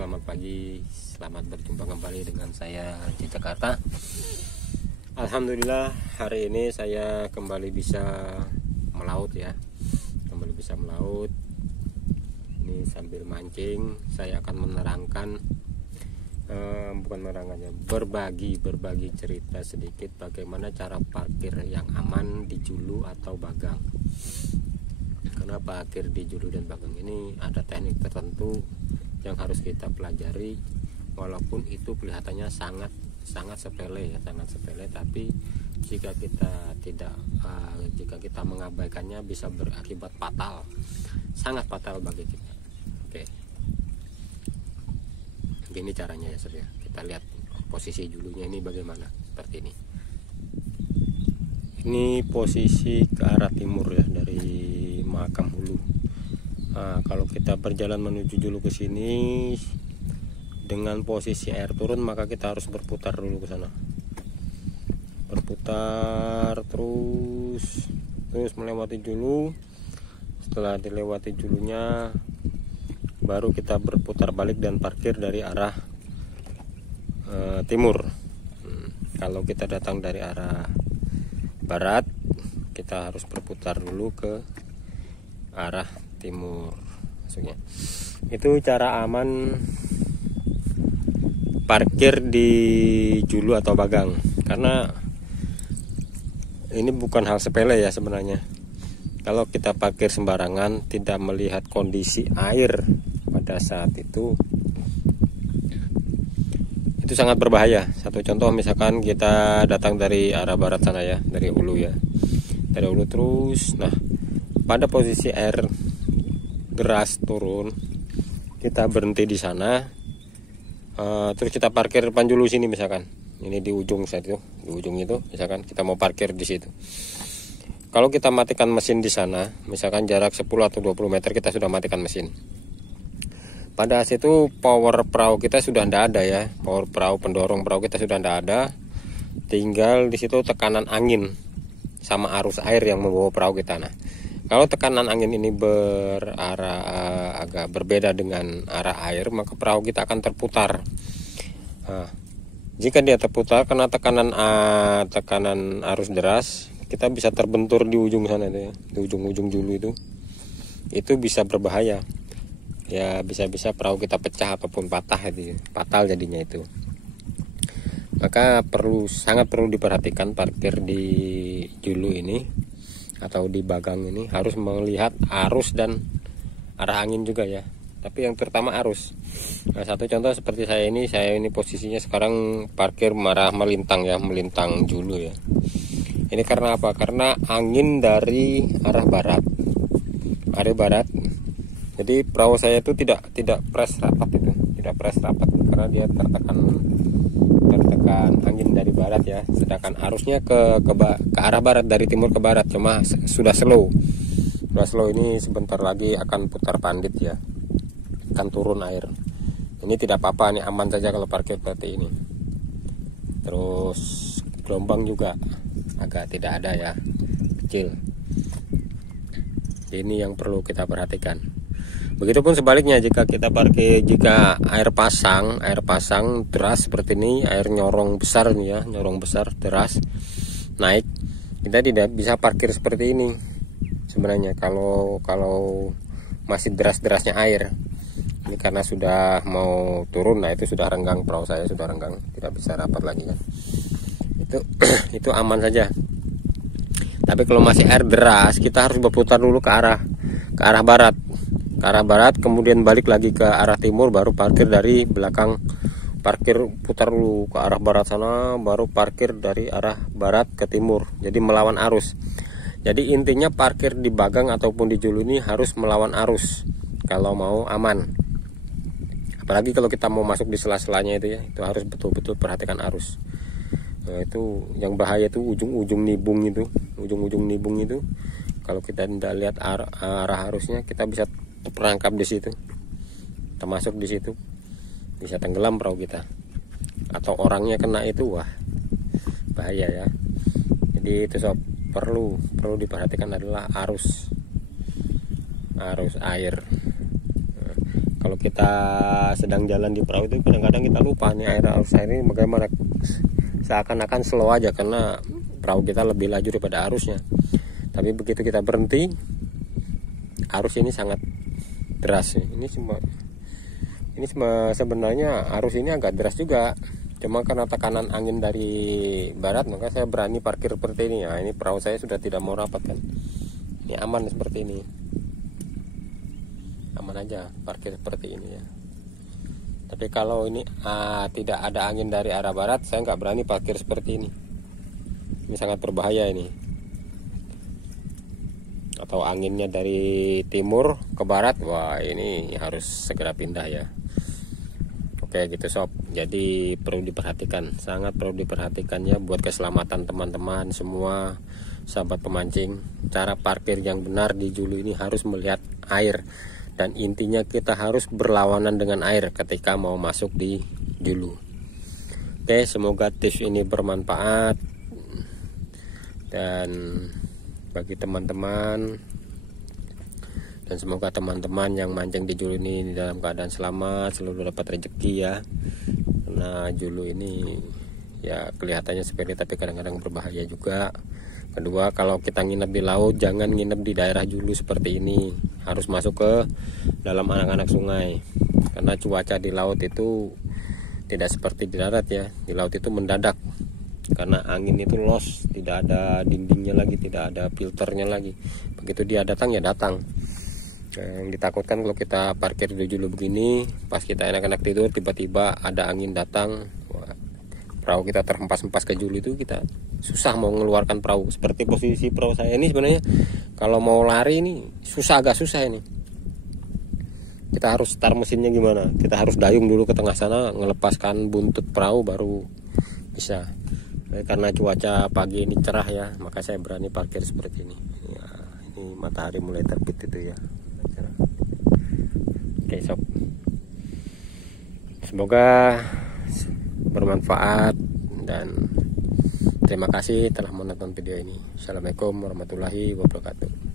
selamat pagi, selamat berjumpa kembali dengan saya di Jakarta. Alhamdulillah hari ini saya kembali bisa melaut ya, Ini sambil mancing saya akan berbagi cerita sedikit bagaimana cara parkir yang aman di julu atau bagang. Karena parkir di julu dan bagang ini ada teknik tertentu yang harus kita pelajari, walaupun itu kelihatannya sangat sepele, tapi jika kita mengabaikannya bisa berakibat fatal, sangat fatal bagi kita. Oke, gini caranya ya Sob ya. Kita lihat posisi julunya ini bagaimana, seperti ini. Ini posisi ke arah timur ya, dari Makam Hulu. Nah, kalau kita berjalan menuju julu ke sini dengan posisi air turun, maka kita harus berputar dulu ke sana. Berputar terus melewati julu. Setelah dilewati julunya, baru kita berputar balik dan parkir dari arah timur. Kalau kita datang dari arah barat, kita harus berputar dulu ke arah timur. Maksudnya itu cara aman parkir di julu atau bagang, karena ini bukan hal sepele ya sebenarnya. Kalau kita parkir sembarangan, tidak melihat kondisi air pada saat itu sangat berbahaya. Satu contoh, misalkan kita datang dari arah barat sana ya, dari hulu ya, dari hulu terus. Nah, pada posisi air deras turun, kita berhenti di sana, terus kita parkir depan julu sini misalkan. Ini di ujung itu, misalkan kita mau parkir di situ. Kalau kita matikan mesin di sana, misalkan jarak 10 atau 20 meter kita sudah matikan mesin. Pada saat itu power perahu kita sudah tidak ada ya, pendorong perahu kita sudah tidak ada. Tinggal di situ tekanan angin sama arus air yang membawa perahu kita. Nah, kalau tekanan angin ini agak berbeda dengan arah air, maka perahu kita akan terputar. Nah, jika dia terputar karena tekanan arus deras, kita bisa terbentur di ujung sana ya, di ujung julu itu bisa berbahaya. Ya, bisa perahu kita pecah ataupun patah itu, fatal jadinya itu. Maka sangat perlu diperhatikan parkir di julu ini atau di bagang ini, harus melihat arus dan arah angin juga ya. Tapi yang terutama arus. Nah, satu contoh seperti saya ini posisinya sekarang parkir melintang julu ya. Ini karena apa? Karena angin dari arah barat. Jadi perahu saya itu tidak press rapat karena dia tertekan angin dari barat ya. Sedangkan arusnya ke arah barat, dari timur ke barat, cuma sudah slow. Ini sebentar lagi akan putar pandit ya, akan turun air. Ini tidak apa-apa, ini aman saja kalau parkir seperti ini. Terus gelombang juga agak tidak ada ya, kecil. Ini yang perlu kita perhatikan. Begitupun sebaliknya, jika air pasang deras seperti ini, air nyorong besar deras naik, kita tidak bisa parkir seperti ini sebenarnya. Kalau masih deras-derasnya air ini, karena sudah mau turun, nah itu sudah renggang, perahu saya sudah renggang, tidak bisa rapat lagi kan. Itu aman saja. Tapi kalau masih air deras, kita harus berputar dulu ke arah barat, kemudian balik lagi ke arah timur, baru parkir dari belakang. Putar dulu ke arah barat sana, baru parkir dari arah barat ke timur. Jadi melawan arus. Jadi intinya parkir di bagang ataupun di julu ini harus melawan arus kalau mau aman. Apalagi kalau kita mau masuk di sela-selanya itu ya, itu harus betul-betul perhatikan arus. Nah, itu yang bahaya itu ujung-ujung nibung itu. Kalau kita tidak lihat arah arusnya, kita bisa terperangkap di situ, termasuk di situ bisa tenggelam perahu kita, atau orangnya kena itu, wah bahaya ya. Jadi itu sob, perlu diperhatikan adalah arus air. Kalau kita sedang jalan di perahu itu kadang-kadang kita lupa nih arus air ini bagaimana, seakan-akan slow aja karena perahu kita lebih laju daripada arusnya. Tapi begitu kita berhenti, arus ini sangat deras. Ini sebenarnya arus ini agak deras juga, cuma karena tekanan angin dari barat maka saya berani parkir seperti ini. Nah, ini perahu saya sudah tidak mau rapat kan, ini aman seperti ini, aman aja parkir seperti ini ya. Tapi kalau ini tidak ada angin dari arah barat, saya nggak berani parkir seperti ini. Ini sangat berbahaya ini. Atau anginnya dari timur ke barat, wah ini harus segera pindah ya. Oke gitu sob, jadi perlu diperhatikan, sangat perlu diperhatikan ya buat keselamatan teman-teman semua sahabat pemancing. Cara parkir yang benar di Julu ini harus melihat air, dan intinya kita harus berlawanan dengan air ketika mau masuk di Julu. Oke, semoga tips ini bermanfaat dan bagi teman-teman, dan semoga teman-teman yang mancing di Julu ini dalam keadaan selamat, selalu dapat rezeki ya. Karena Julu ini ya kelihatannya sepele tapi kadang-kadang berbahaya juga. Kedua, kalau kita nginep di laut, jangan nginep di daerah Julu seperti ini, harus masuk ke dalam anak-anak sungai, karena cuaca di laut itu tidak seperti di darat ya. Di laut itu mendadak, karena angin itu los, tidak ada dindingnya lagi, tidak ada filternya lagi. Begitu dia datang ya datang. Yang ditakutkan kalau kita parkir di Julu begini, pas kita enak-enak tidur tiba-tiba ada angin datang, wah, perahu kita terhempas-hempas ke Julu, itu kita susah mau mengeluarkan perahu. Seperti posisi perahu saya ini sebenarnya kalau mau lari ini agak susah ini. Kita harus start mesinnya gimana, kita harus dayung dulu ke tengah sana, ngelepaskan buntut perahu baru bisa. Karena cuaca pagi ini cerah ya, maka saya berani parkir seperti ini ya. Ini matahari mulai terbit itu ya. Oke sob, semoga bermanfaat dan terima kasih telah menonton video ini. Assalamualaikum warahmatullahi wabarakatuh.